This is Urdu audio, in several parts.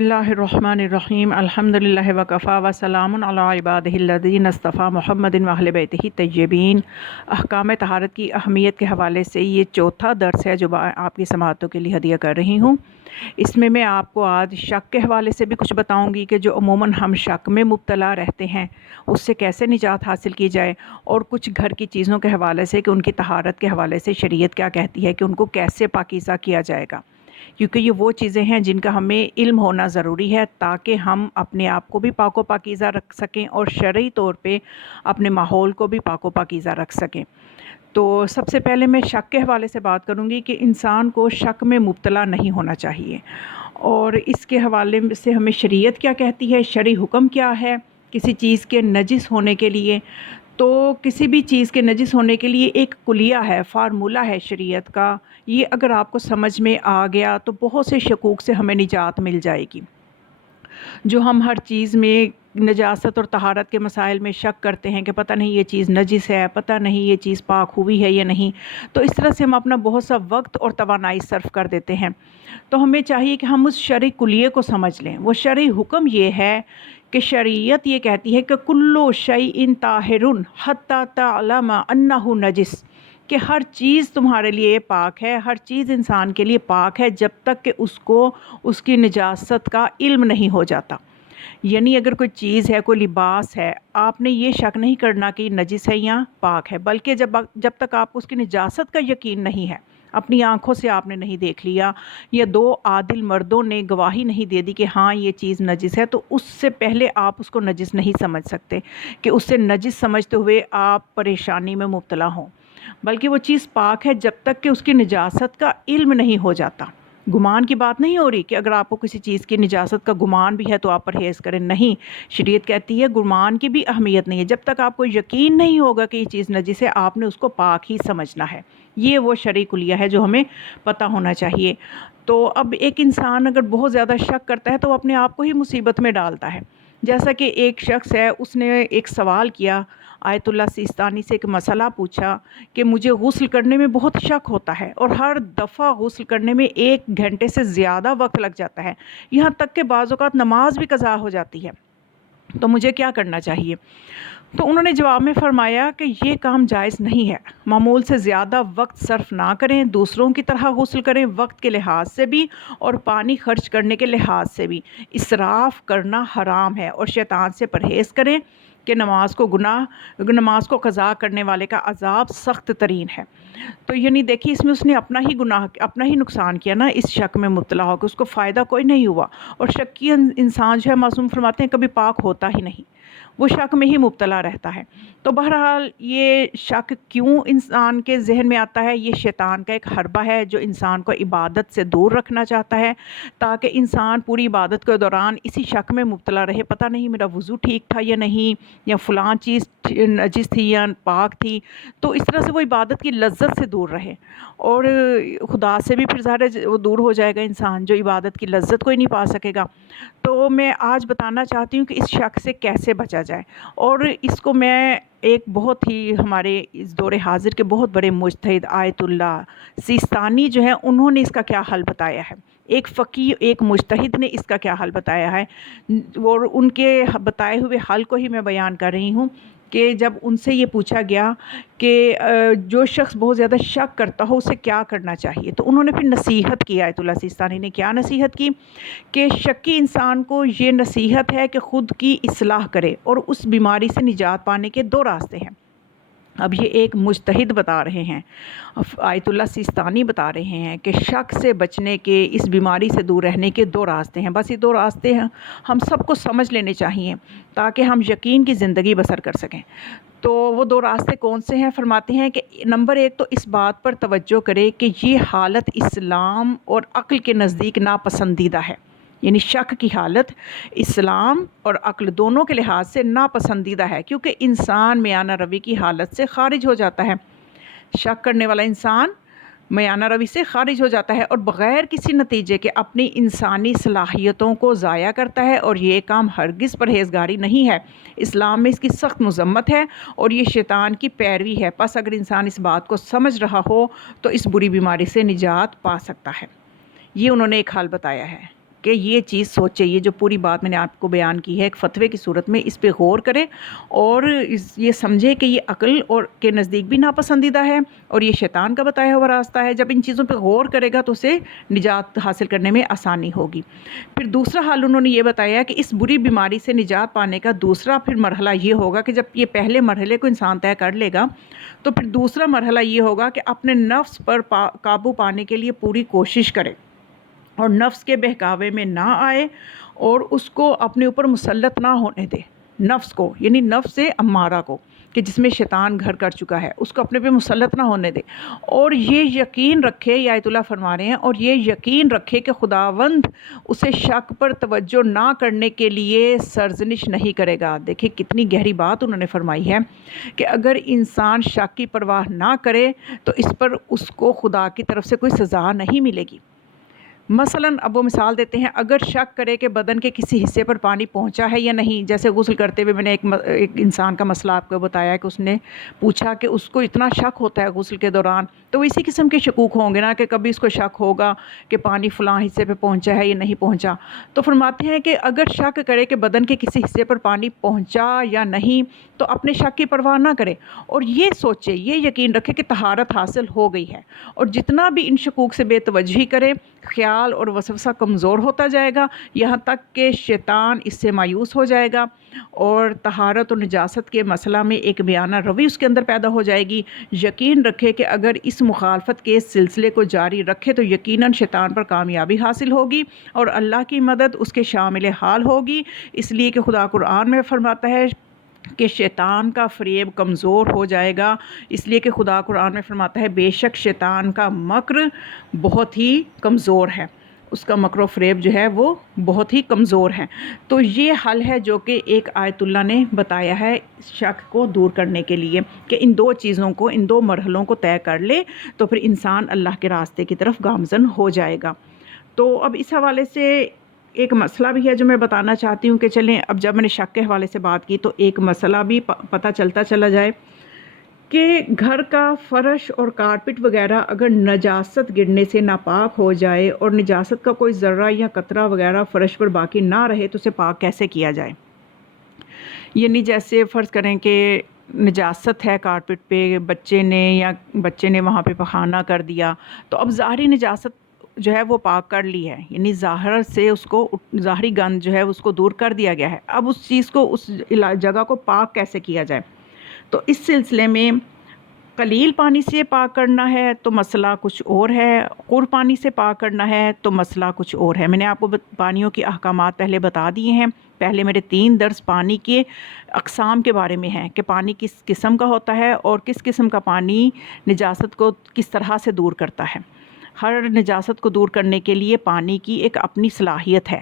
اللہ الرحمن الرحیم الحمدللہ وکفا وسلام علی عبادہ الذین اصطفیٰ محمد و اہل بیتہ طیبین۔ احکام طہارت کی اہمیت کے حوالے سے یہ چوتھا درس ہے جو آپ کی سماعتوں کے لیے ہدیہ کر رہی ہوں۔ اس میں آپ کو آج شک کے حوالے سے بھی کچھ بتاؤں گی کہ جو عموماً ہم شک میں مبتلا رہتے ہیں اس سے کیسے نجات حاصل کی جائے، اور کچھ گھر کی چیزوں کے حوالے سے کہ ان کی طہارت کے حوالے سے شریعت کیا کہتی ہے کہ ان کو کیسے پاکیزہ کیا جائے گا، کیونکہ یہ وہ چیزیں ہیں جن کا ہمیں علم ہونا ضروری ہے تاکہ ہم اپنے آپ کو بھی پاک و پاکیزہ رکھ سکیں اور شرعی طور پہ اپنے ماحول کو بھی پاک و پاکیزہ رکھ سکیں۔ تو سب سے پہلے میں شک کے حوالے سے بات کروں گی کہ انسان کو شک میں مبتلا نہیں ہونا چاہیے، اور اس کے حوالے سے ہمیں شریعت کیا کہتی ہے، شرعی حکم کیا ہے کسی چیز کے نجس ہونے کے لیے۔ تو کسی بھی چیز کے نجس ہونے کے لیے ایک کلیہ ہے، فارمولہ ہے شریعت کا، یہ اگر آپ کو سمجھ میں آ گیا تو بہت سے شکوک سے ہمیں نجات مل جائے گی۔ جو ہم ہر چیز میں نجاست اور طہارت کے مسائل میں شک کرتے ہیں کہ پتہ نہیں یہ چیز نجس ہے، پتہ نہیں یہ چیز پاک ہوئی ہے یا نہیں، تو اس طرح سے ہم اپنا بہت سا وقت اور توانائی صرف کر دیتے ہیں۔ تو ہمیں چاہیے کہ ہم اس شرعی کلیے کو سمجھ لیں۔ وہ شرعی حکم یہ ہے کہ شریعت یہ کہتی ہے کہ کلو شیء طاہر حتی تعلم انہ نجس، کہ ہر چیز تمہارے لیے پاک ہے، ہر چیز انسان کے لیے پاک ہے جب تک کہ اس کو اس کی نجاست کا علم نہیں ہو جاتا۔ یعنی اگر کوئی چیز ہے، کوئی لباس ہے، آپ نے یہ شک نہیں کرنا کہ یہ نجس ہے یا پاک ہے، بلکہ جب تک آپ کو اس کی نجاست کا یقین نہیں ہے، اپنی آنکھوں سے آپ نے نہیں دیکھ لیا یا دو عادل مردوں نے گواہی نہیں دے دی کہ ہاں یہ چیز نجس ہے، تو اس سے پہلے آپ اس کو نجس نہیں سمجھ سکتے کہ اس سے نجس سمجھتے ہوئے آپ پریشانی میں مبتلا ہوں، بلکہ وہ چیز پاک ہے جب تک کہ اس کی نجاست کا علم نہیں ہو جاتا۔ گمان کی بات نہیں ہو رہی کہ اگر آپ کو کسی چیز کی نجاست کا گمان بھی ہے تو آپ پرہیز کریں، نہیں، شریعت کہتی ہے گمان کی بھی اہمیت نہیں ہے، جب تک آپ کو یقین نہیں ہوگا کہ یہ چیز نجس ہے آپ نے اس کو پاک ہی سمجھنا ہے۔ یہ وہ شرعی کلیہ ہے جو ہمیں پتہ ہونا چاہیے۔ تو اب ایک انسان اگر بہت زیادہ شک کرتا ہے تو وہ اپنے آپ کو ہی مصیبت میں ڈالتا ہے۔ جیسا کہ ایک شخص ہے، اس نے ایک سوال کیا، آیت اللہ سیستانی سے ایک مسئلہ پوچھا کہ مجھے غسل کرنے میں بہت شک ہوتا ہے اور ہر دفعہ غسل کرنے میں 1 گھنٹے سے زیادہ وقت لگ جاتا ہے، یہاں تک کہ بعض اوقات نماز بھی قضا ہو جاتی ہے، تو مجھے کیا کرنا چاہیے؟ تو انہوں نے جواب میں فرمایا کہ یہ کام جائز نہیں ہے، معمول سے زیادہ وقت صرف نہ کریں، دوسروں کی طرح غسل کریں، وقت کے لحاظ سے بھی اور پانی خرچ کرنے کے لحاظ سے بھی اسراف کرنا حرام ہے، اور شیطان سے پرہیز کریں کہ نماز کو قضا کرنے والے کا عذاب سخت ترین ہے۔ تو یعنی دیکھیے اس میں اس نے اپنا ہی گناہ، اپنا ہی نقصان کیا نا، اس شک میں مبتلا ہو کہ اس کو فائدہ کوئی نہیں ہوا، اور شکی انسان جو ہے، معصوم فرماتے ہیں، کبھی پاک ہوتا ہی نہیں، وہ شک میں ہی مبتلا رہتا ہے۔ تو بہرحال یہ شک کیوں انسان کے ذہن میں آتا ہے؟ یہ شیطان کا ایک حربہ ہے جو انسان کو عبادت سے دور رکھنا چاہتا ہے تاکہ انسان پوری عبادت کے دوران اسی شک میں مبتلا رہے، پتہ نہیں میرا وضو ٹھیک تھا یا نہیں، یا فلاں چیز نجس تھی یا پاک تھی، تو اس طرح سے وہ عبادت کی لذت سے دور رہے، اور خدا سے بھی پھر ظاہر ہے وہ دور ہو جائے گا انسان جو عبادت کی لذت کوئی نہیں پا سکے گا۔ تو میں آج بتانا چاہتی ہوں کہ اس شک سے کیسے بچا جائے، اور اس کو میں ایک بہت ہی ہمارے اس دور حاضر کے بہت بڑے مجتہد آیت اللہ سیستانی جو ہیں، انہوں نے اس کا کیا حل بتایا ہے، ایک فقیہ، ایک مجتہد نے اس کا کیا حل بتایا ہے، اور ان کے بتائے ہوئے حل کو ہی میں بیان کر رہی ہوں کہ جب ان سے یہ پوچھا گیا کہ جو شخص بہت زیادہ شک کرتا ہو اسے کیا کرنا چاہیے، تو انہوں نے پھر نصیحت کی، آیت اللہ سیستانی نے کیا نصیحت کی کہ شکی انسان کو یہ نصیحت ہے کہ خود کی اصلاح کرے، اور اس بیماری سے نجات پانے کے 2 راستے ہیں۔ اب یہ ایک مجتہد بتا رہے ہیں، آیت اللہ سیستانی بتا رہے ہیں کہ شک سے بچنے کے، اس بیماری سے دور رہنے کے 2 راستے ہیں، بس یہ 2 راستے ہیں ہم سب کو سمجھ لینے چاہیے تاکہ ہم یقین کی زندگی بسر کر سکیں۔ تو وہ 2 راستے کون سے ہیں؟ فرماتے ہیں کہ نمبر 1 تو اس بات پر توجہ کرے کہ یہ حالت اسلام اور عقل کے نزدیک ناپسندیدہ ہے، یعنی شک کی حالت اسلام اور عقل دونوں کے لحاظ سے ناپسندیدہ ہے، کیونکہ انسان میانہ روی کی حالت سے خارج ہو جاتا ہے، شک کرنے والا انسان میانہ روی سے خارج ہو جاتا ہے اور بغیر کسی نتیجے کے اپنی انسانی صلاحیتوں کو ضائع کرتا ہے، اور یہ کام ہرگز پرہیزگاری نہیں ہے، اسلام میں اس کی سخت مذمت ہے اور یہ شیطان کی پیروی ہے۔ پس اگر انسان اس بات کو سمجھ رہا ہو تو اس بری بیماری سے نجات پا سکتا ہے۔ یہ انہوں نے ایک حل بتایا ہے۔ کہ یہ چیز سوچے، یہ جو پوری بات میں نے آپ کو بیان کی ہے ایک فتوے کی صورت میں، اس پہ غور کریں اور یہ سمجھے کہ یہ عقل اور کے نزدیک بھی ناپسندیدہ ہے اور یہ شیطان کا بتایا ہوا راستہ ہے۔ جب ان چیزوں پہ غور کرے گا تو اسے نجات حاصل کرنے میں آسانی ہوگی۔ پھر دوسرا حل انہوں نے یہ بتایا کہ اس بری بیماری سے نجات پانے کا دوسرا پھر مرحلہ یہ ہوگا کہ جب یہ پہلے مرحلے کو انسان طے کر لے گا تو پھر دوسرا مرحلہ یہ ہوگا کہ اپنے نفس پر قابو پانے کے لیے پوری کوشش کرے اور نفس کے بہکاوے میں نہ آئے اور اس کو اپنے اوپر مسلط نہ ہونے دے۔ نفس کو یعنی نفس امارہ کو کہ جس میں شیطان گھر کر چکا ہے، اس کو اپنے پہ مسلط نہ ہونے دے، اور یہ یقین رکھے، یہ آیت اللہ فرما رہے ہیں، اور یہ یقین رکھے کہ خداوند اسے شک پر توجہ نہ کرنے کے لیے سرزنش نہیں کرے گا۔ دیکھیں کتنی گہری بات انہوں نے فرمائی ہے کہ اگر انسان شک کی پرواہ نہ کرے تو اس پر اس کو خدا کی طرف سے کوئی سزا نہیں ملے گی۔ مثلاً اب وہ مثال دیتے ہیں، اگر شک کرے کہ بدن کے کسی حصے پر پانی پہنچا ہے یا نہیں، جیسے غسل کرتے ہوئے میں نے ایک انسان کا مسئلہ آپ کو بتایا کہ اس نے پوچھا کہ اس کو اتنا شک ہوتا ہے غسل کے دوران، تو وہ اسی قسم کے شکوک ہوں گے نا کہ کبھی اس کو شک ہوگا کہ پانی فلاں حصے پہ پہنچا ہے یا نہیں پہنچا۔ تو فرماتے ہیں کہ اگر شک کرے کہ بدن کے کسی حصے پر پانی پہنچا یا نہیں تو اپنے شک کی پرواہ نہ کرے اور یہ سوچے، یہ یقین رکھے کہ طہارت حاصل ہو گئی ہے، اور جتنا بھی ان شکوک سے بے توجہی کرے خیال اور وسوسہ کمزور ہوتا جائے گا یہاں تک کہ شیطان اس سے مایوس ہو جائے گا اور طہارت و نجاست کے مسئلہ میں ایک بیانہ روی اس کے اندر پیدا ہو جائے گی۔ یقین رکھے کہ اگر اس مخالفت کے سلسلے کو جاری رکھے تو یقیناً شیطان پر کامیابی حاصل ہوگی اور اللہ کی مدد اس کے شامل حال ہوگی، اس لیے کہ خدا قرآن میں فرماتا ہے کہ شیطان کا فریب کمزور ہو جائے گا، اس لیے کہ خدا قرآن میں فرماتا ہے بے شک شیطان کا مکر بہت ہی کمزور ہے، اس کا مکر و فریب جو ہے وہ بہت ہی کمزور ہے۔ تو یہ حل ہے جو کہ ایک آیت اللہ نے بتایا ہے شک کو دور کرنے کے لیے کہ ان دو چیزوں کو، ان دو مرحلوں کو طے کر لے تو پھر انسان اللہ کے راستے کی طرف گامزن ہو جائے گا۔ تو اب اس حوالے سے ایک مسئلہ بھی ہے جو میں بتانا چاہتی ہوں کہ چلیں اب جب میں نے شک کے حوالے سے بات کی تو ایک مسئلہ بھی پتہ چلتا چلا جائے کہ گھر کا فرش اور کارپٹ وغیرہ اگر نجاست گرنے سے ناپاک ہو جائے اور نجاست کا کوئی ذرہ یا قطرہ وغیرہ فرش پر باقی نہ رہے تو اسے پاک کیسے کیا جائے؟ یعنی جیسے فرض کریں کہ نجاست ہے کارپٹ پہ، بچے نے وہاں پہ پخانہ کر دیا تو اب ظاہری نجاست جو ہے وہ پاک کر لی ہے، یعنی ظاہر سے اس کو ظاہری گند جو ہے اس کو دور کر دیا گیا ہے، اب اس چیز کو اس جگہ کو پاک کیسے کیا جائے؟ تو اس سلسلے میں قلیل پانی سے پاک کرنا ہے تو مسئلہ کچھ اور ہے، قر پانی سے پاک کرنا ہے تو مسئلہ کچھ اور ہے۔ میں نے آپ کو پانیوں کے احکامات پہلے بتا دیے ہیں، پہلے میرے 3 درس پانی کے اقسام کے بارے میں ہیں کہ پانی کس قسم کا ہوتا ہے اور کس قسم کا پانی نجاست کو کس طرح سے دور کرتا ہے۔ ہر نجاست کو دور کرنے کے لیے پانی کی ایک اپنی صلاحیت ہے،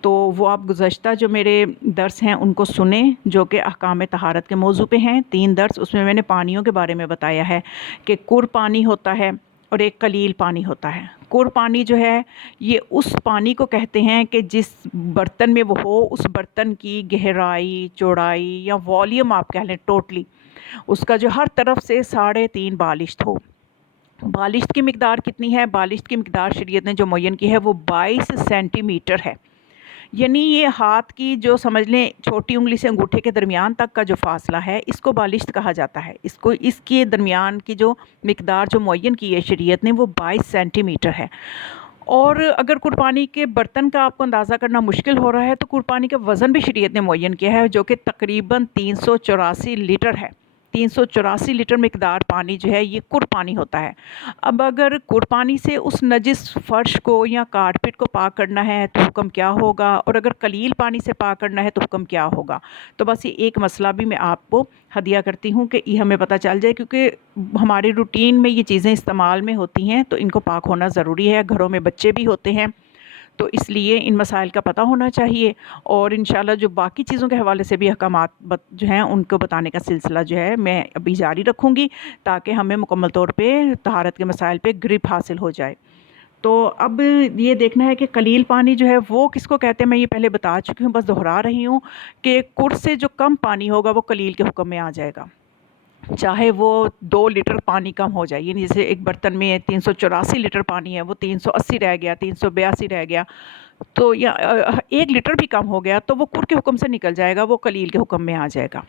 تو وہ آپ گزشتہ جو میرے درس ہیں ان کو سنیں جو کہ احکام طہارت کے موضوع پہ ہیں، 3 درس، اس میں نے پانیوں کے بارے میں بتایا ہے کہ قر پانی ہوتا ہے اور ایک قلیل پانی ہوتا ہے۔ قر پانی جو ہے یہ اس پانی کو کہتے ہیں کہ جس برتن میں وہ ہو اس برتن کی گہرائی، چوڑائی یا والیوم آپ کہہ لیں ٹوٹلی اس کا جو ہر طرف سے 3.5 بالشت ہو۔ بالشت کی مقدار کتنی ہے؟ بالشت کی مقدار شریعت نے جو معین کی ہے وہ 22 سینٹی میٹر ہے، یعنی یہ ہاتھ کی جو سمجھ لیں چھوٹی انگلی سے انگوٹھے کے درمیان تک کا جو فاصلہ ہے اس کو بالشت کہا جاتا ہے۔ اس کے درمیان کی جو مقدار جو معین کی ہے شریعت نے وہ 22 سینٹی میٹر ہے۔ اور اگر قربانی کے برتن کا آپ کو اندازہ کرنا مشکل ہو رہا ہے تو قربانی کا وزن بھی شریعت نے معین کیا ہے جو کہ تقریباً 384 لیٹر ہے۔ 384 لیٹر مقدار پانی جو ہے یہ قربانی ہوتا ہے۔ اب اگر قربانی سے اس نجس فرش کو یا کارپٹ کو پاک کرنا ہے تو حکم کیا ہوگا، اور اگر قلیل پانی سے پاک کرنا ہے تو حکم کیا ہوگا؟ تو بس یہ ایک مسئلہ بھی میں آپ کو ہدیہ کرتی ہوں کہ یہ ہمیں پتہ چل جائے، کیونکہ ہمارے روٹین میں یہ چیزیں استعمال میں ہوتی ہیں تو ان کو پاک ہونا ضروری ہے، گھروں میں بچے بھی ہوتے ہیں تو اس لیے ان مسائل کا پتہ ہونا چاہیے، اور انشاءاللہ جو باقی چیزوں کے حوالے سے بھی احکامات جو ہیں ان کو بتانے کا سلسلہ جو ہے میں ابھی جاری رکھوں گی تاکہ ہمیں مکمل طور پہ طہارت کے مسائل پہ گرپ حاصل ہو جائے۔ تو اب یہ دیکھنا ہے کہ قلیل پانی جو ہے وہ کس کو کہتے ہیں، میں یہ پہلے بتا چکی ہوں، بس دہرا رہی ہوں کہ قر سے جو کم پانی ہوگا وہ قلیل کے حکم میں آ جائے گا۔ چاہے وہ 2 لیٹر پانی کم ہو جائے، یعنی جیسے ایک برتن میں 384 لیٹر پانی ہے، وہ 380 رہ گیا، 382 رہ گیا، تو یا 1 لیٹر بھی کم ہو گیا تو وہ کُر کے حکم سے نکل جائے گا، وہ قلیل کے حکم میں آ جائے گا۔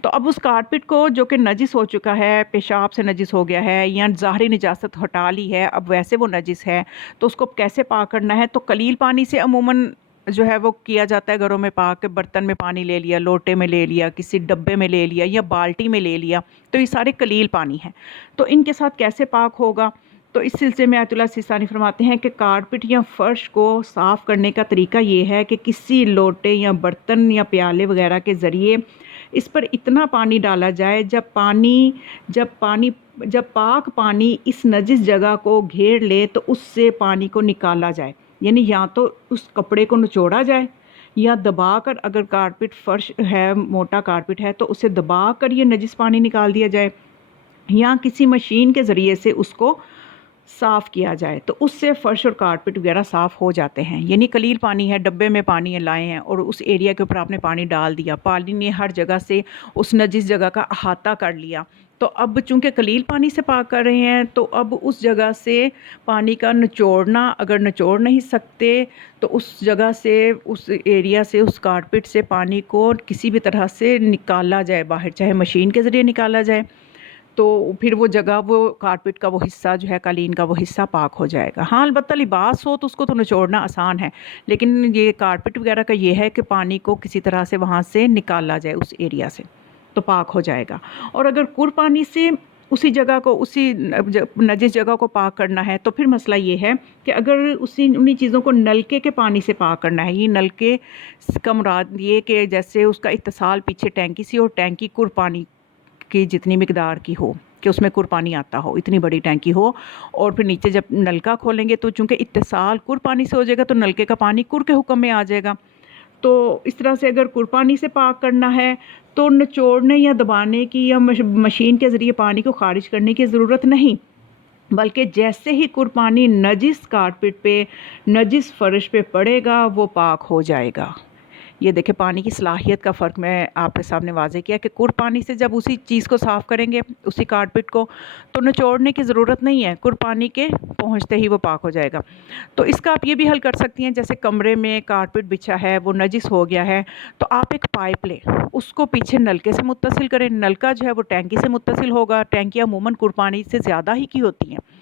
تو اب اس کارپٹ کو جو کہ نجس ہو چکا ہے، پیشاب سے نجس ہو گیا ہے یا ظاہری نجاست ہٹا لی ہے، اب ویسے وہ نجس ہے، تو اس کو کیسے پاک کرنا ہے؟ تو قلیل پانی سے عموماً جو ہے وہ کیا جاتا ہے گھروں میں پاک، برتن میں پانی لے لیا، لوٹے میں لے لیا، کسی ڈبے میں لے لیا یا بالٹی میں لے لیا، تو یہ سارے قلیل پانی ہیں۔ تو ان کے ساتھ کیسے پاک ہوگا؟ تو اس سلسلے میں آیت اللہ سیستانی فرماتے ہیں کہ کارپٹ یا فرش کو صاف کرنے کا طریقہ یہ ہے کہ کسی لوٹے یا برتن یا پیالے وغیرہ کے ذریعے اس پر اتنا پانی ڈالا جائے جب پاک پانی اس نجس جگہ کو گھیر لے تو اس سے پانی کو نکالا جائے، یعنی یا تو اس کپڑے کو نچوڑا جائے یا دبا کر، اگر کارپٹ فرش ہے، موٹا کارپٹ ہے تو اسے دبا کر یہ نجس پانی نکال دیا جائے، یا کسی مشین کے ذریعے سے اس کو صاف کیا جائے، تو اس سے فرش اور کارپٹ وغیرہ صاف ہو جاتے ہیں۔ یعنی قلیل پانی ہے، ڈبے میں پانی لائے ہیں اور اس ایریا کے اوپر آپ نے پانی ڈال دیا، پانی نے ہر جگہ سے اس نجس جگہ کا احاطہ کر لیا، تو اب چونکہ قلیل پانی سے پاک کر رہے ہیں تو اب اس جگہ سے پانی کا نچوڑنا، اگر نچوڑ نہیں سکتے تو اس جگہ سے، اس ایریا سے، اس کارپٹ سے پانی کو کسی بھی طرح سے نکالا جائے باہر، چاہے مشین کے ذریعے نکالا جائے، تو پھر وہ جگہ، وہ کارپٹ کا وہ حصہ جو ہے، قالین کا وہ حصہ پاک ہو جائے گا۔ ہاں البتہ لباس ہو تو اس کو تو نچوڑنا آسان ہے، لیکن یہ کارپٹ وغیرہ کا یہ ہے کہ پانی کو کسی طرح سے وہاں سے نکالا جائے، اس ایریا سے، تو پاک ہو جائے گا۔ اور اگر کُر پانی سے اسی جگہ کو، اسی نجس جگہ کو پاک کرنا ہے تو پھر مسئلہ یہ ہے کہ اگر انہی چیزوں کو نلکے کے پانی سے پاک کرنا ہے، یہ نلکے کا مراد یہ کہ جیسے اس کا اتصال پیچھے ٹینکی سے، اور ٹینکی کُر پانی کی جتنی مقدار کی ہو کہ اس میں کُر پانی آتا ہو، اتنی بڑی ٹینکی ہو، اور پھر نیچے جب نلکا کھولیں گے تو چونکہ اتصال کُر پانی سے ہو جائے گا تو نلکے کا پانی کُر کے حکم میں آ جائے گا۔ تو اس طرح سے اگر کُر پانی سے پاک کرنا ہے تو نچوڑنے یا دبانے کی یا مشین کے ذریعے پانی کو خارج کرنے کی ضرورت نہیں، بلکہ جیسے ہی کُر پانی نجس کارپٹ پہ، نجس فرش پہ پڑے گا وہ پاک ہو جائے گا۔ یہ دیکھیں پانی کی صلاحیت کا فرق میں آپ کے سامنے واضح کیا کہ کُر پانی سے جب اسی چیز کو صاف کریں گے، اسی کارپٹ کو، تو نچوڑنے کی ضرورت نہیں ہے، کُر پانی کے پہنچتے ہی وہ پاک ہو جائے گا۔ تو اس کا آپ یہ بھی حل کر سکتی ہیں، جیسے کمرے میں کارپٹ بچھا ہے، وہ نجس ہو گیا ہے، تو آپ ایک پائپ لیں، اس کو پیچھے نلکے سے متصل کریں، نلکا جو ہے وہ ٹینکی سے متصل ہوگا، ٹینکی عموماً کُر پانی سے زیادہ ہی کی ہوتی ہیں،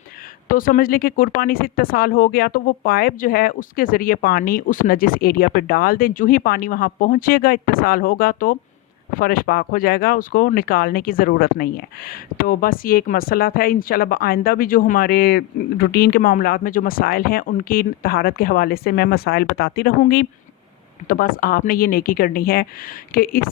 تو سمجھ لیں کہ کُر پانی سے اتصال ہو گیا تو وہ پائپ جو ہے اس کے ذریعے پانی اس نجس ایریا پہ ڈال دیں، جو ہی پانی وہاں پہنچے گا، اتصال ہوگا تو فرش پاک ہو جائے گا، اس کو نکالنے کی ضرورت نہیں ہے۔ تو بس یہ ایک مسئلہ تھا، انشاءاللہ آئندہ بھی جو ہمارے روٹین کے معاملات میں جو مسائل ہیں ان کی طہارت کے حوالے سے میں مسائل بتاتی رہوں گی۔ تو بس آپ نے یہ نیکی کرنی ہے کہ اس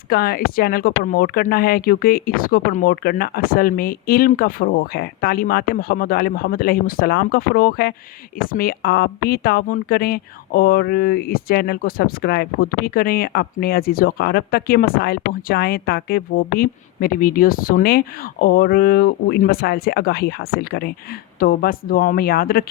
چینل کو پروموٹ کرنا ہے، کیونکہ اس کو پروموٹ کرنا اصل میں علم کا فروغ ہے، تعلیمات محمد علیہ محمد علیہ السلام کا فروغ ہے۔ اس میں آپ بھی تعاون کریں اور اس چینل کو سبسکرائب خود بھی کریں، اپنے عزیز و اقارب تک یہ مسائل پہنچائیں تاکہ وہ بھی میری ویڈیوز سنیں اور ان مسائل سے آگاہی حاصل کریں۔ تو بس دعاؤں میں یاد رکھیں۔